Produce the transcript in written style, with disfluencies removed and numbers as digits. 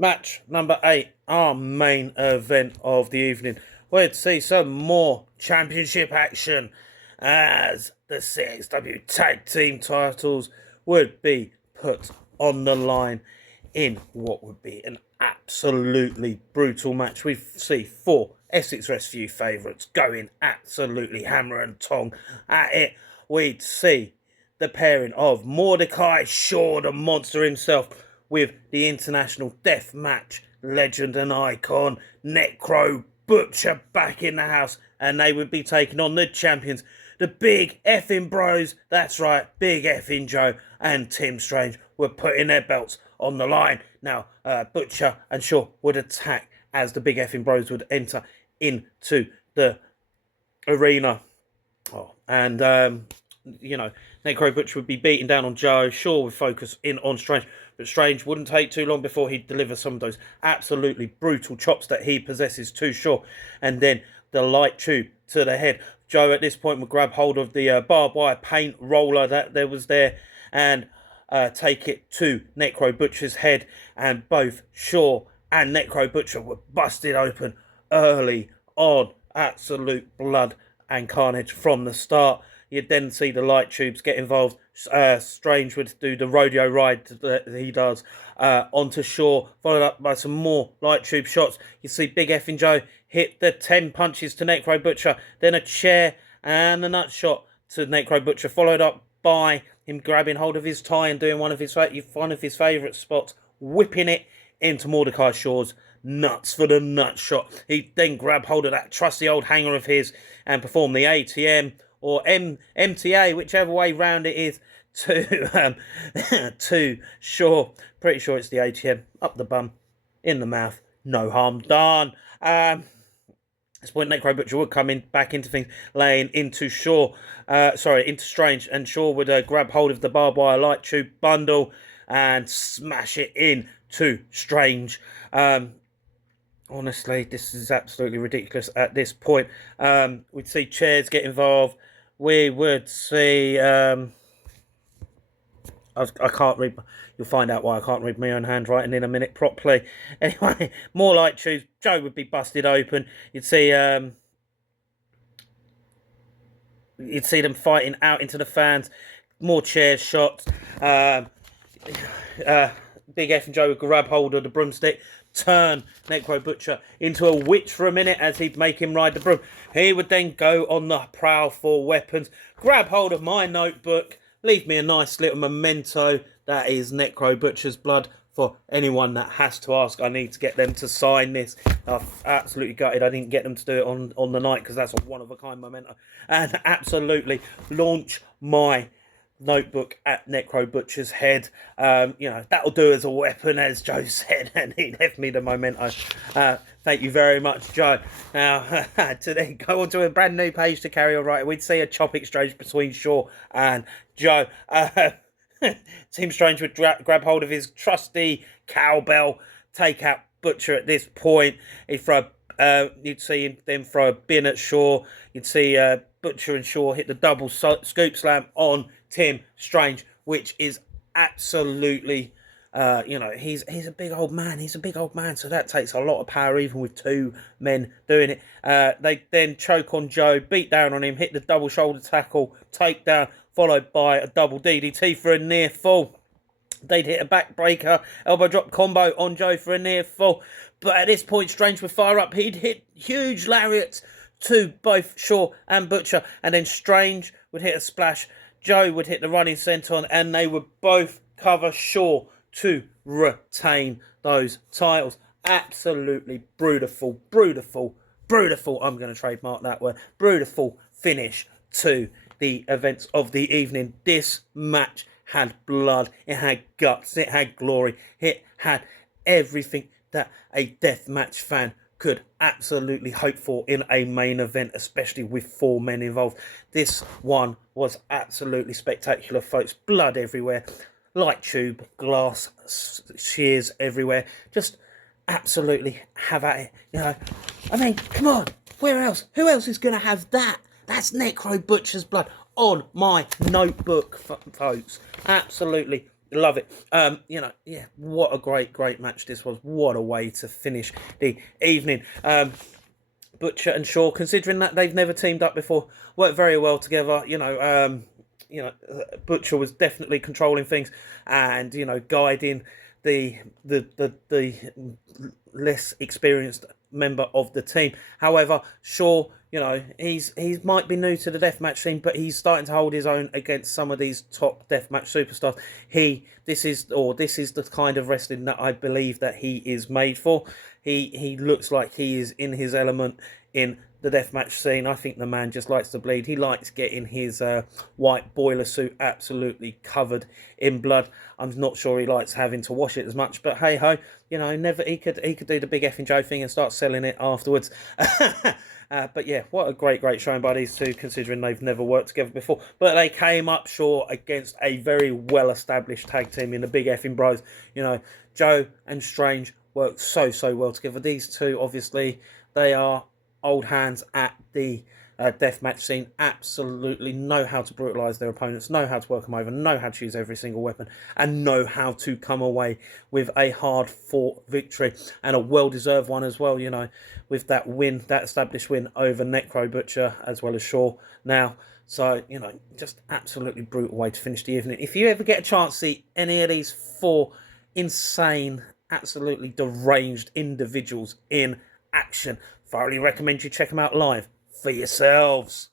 Match number 8, our main event of the evening. We'd see some more championship action as the CXW tag team titles would be put on the line in what would be an absolutely brutal match. We see 4 Essex Rescue favourites going absolutely hammer and tong at it. We'd see the pairing of Mordecai Shaw, the monster himself, with the international death match legend and icon Necro Butcher back in the house, and they would be taking on the champions, the Big Effing Bros. That's right, Big Effing Joe and Tim Strange were putting their belts on the line. Now, Butcher and Shaw would attack as the Big Effing Bros would enter into the arena. Necro Butcher would be beating down on Joe. Shaw would focus in on Strange, but Strange wouldn't take too long before he'd deliver some of those absolutely brutal chops that he possesses to Shaw, and then the light tube to the head. Joe at this point would grab hold of the barbed wire paint roller that there was there and take it to Necro Butcher's head, and both Shaw and Necro Butcher were busted open early on. Absolute blood and carnage from the start. You'd then see the light tubes get involved. Strange would do the rodeo ride that he does onto Shaw, followed up by some more light tube shots. You see Big Effing Joe hit the 10 punches to Necro Butcher, then a chair and a nut shot to Necro Butcher, followed up by him grabbing hold of his tie and doing one of his favourite spots, whipping it into Mordecai Shaw's nuts for the nut shot. He then grabbed hold of that trusty old hanger of his and performed the ATM or MTA, whichever way round it is, to to Shaw. Pretty sure it's the ATM. Up the bum, in the mouth, no harm done. At this point, Necro Butcher would come in back into things, laying into into Strange, and Shaw would grab hold of the barbed wire light tube bundle and smash it in to Strange. Honestly, this is absolutely ridiculous at this point. We'd see chairs get involved. We would see... I can't read... You'll find out why I can't read my own handwriting in a minute properly. Anyway, more light tubes. Joe would be busted open. You'd see them fighting out into the fans. More chairs shots. Big F and Joe would grab hold of the broomstick, turn Necro Butcher into a witch for a minute as he'd make him ride the broom. He would then go on the prowl for weapons, grab hold of my notebook, leave me a nice little memento. That is Necro Butcher's blood. For anyone that has to ask, I need to get them to sign this. I've absolutely gutted I didn't get them to do it on the night, because that's a one-of-a-kind memento. And absolutely launch my notebook at Necro Butcher's head. That'll do as a weapon, as Joe said, and he left me the memento. Thank you very much, Joe. Now, to then go on to a brand new page to carry on writing, we'd see a chop exchange between Shaw and Joe. Tim Strange would grab hold of his trusty cowbell, take out Butcher at this point. You'd see them throw a bin at Shaw. You'd see Butcher and Shaw hit the double scoop slam on Tim Strange, which is absolutely, he's a big old man. He's a big old man, so that takes a lot of power, even with 2 men doing it. They then choke on Joe, beat down on him, hit the double shoulder tackle, takedown, followed by a double DDT for a near fall. They'd hit a backbreaker, elbow drop combo on Joe for a near fall. But at this point, Strange would fire up. He'd hit huge lariats to both Shaw and Butcher. And then Strange would hit a splash. Joe would hit the running senton. And they would both cover Shaw to retain those titles. Absolutely brutal. I'm going to trademark that word. Brutal finish to the events of the evening. This match had blood, it had guts, it had glory, it had everything that a deathmatch fan could absolutely hope for in a main event, especially with 4 men involved. This one was absolutely spectacular, folks. Blood everywhere, light tube, glass, shears everywhere. Just absolutely have at it. I mean, come on, where else? Who else is going to have that? That's Necro Butcher's blood on my notebook, folks. Absolutely Love it. You know, yeah, what a great match this was. What a way to finish the evening. Butcher and Shaw, considering that they've never teamed up before, worked very well together. Butcher was definitely controlling things and guiding the less experienced member of the team. However, Shaw, he might be new to the deathmatch scene, but he's starting to hold his own against some of these top deathmatch superstars. This is the kind of wrestling that I believe that he is made for. He looks like he is in his element in the deathmatch scene. I think the man just likes to bleed. He likes getting his white boiler suit absolutely covered in blood. I'm not sure he likes having to wash it as much, but hey ho, never he could do the big effing Joe thing and start selling it afterwards. But yeah, what a great showing by these two, considering they've never worked together before. But they came up short against a very well-established tag team in the Big Effing Bros. Joe and Strange worked so well together. These two, obviously, they are old hands at the deathmatch scene. Absolutely know how to brutalise their opponents, know how to work them over, know how to use every single weapon, and know how to come away with a hard-fought victory, and a well-deserved one as well, with that win, that established win over Necro Butcher as well as Shaw now. So, just absolutely brutal way to finish the evening. If you ever get a chance to see any of these four insane, absolutely deranged individuals in action, thoroughly recommend you check them out live for yourselves.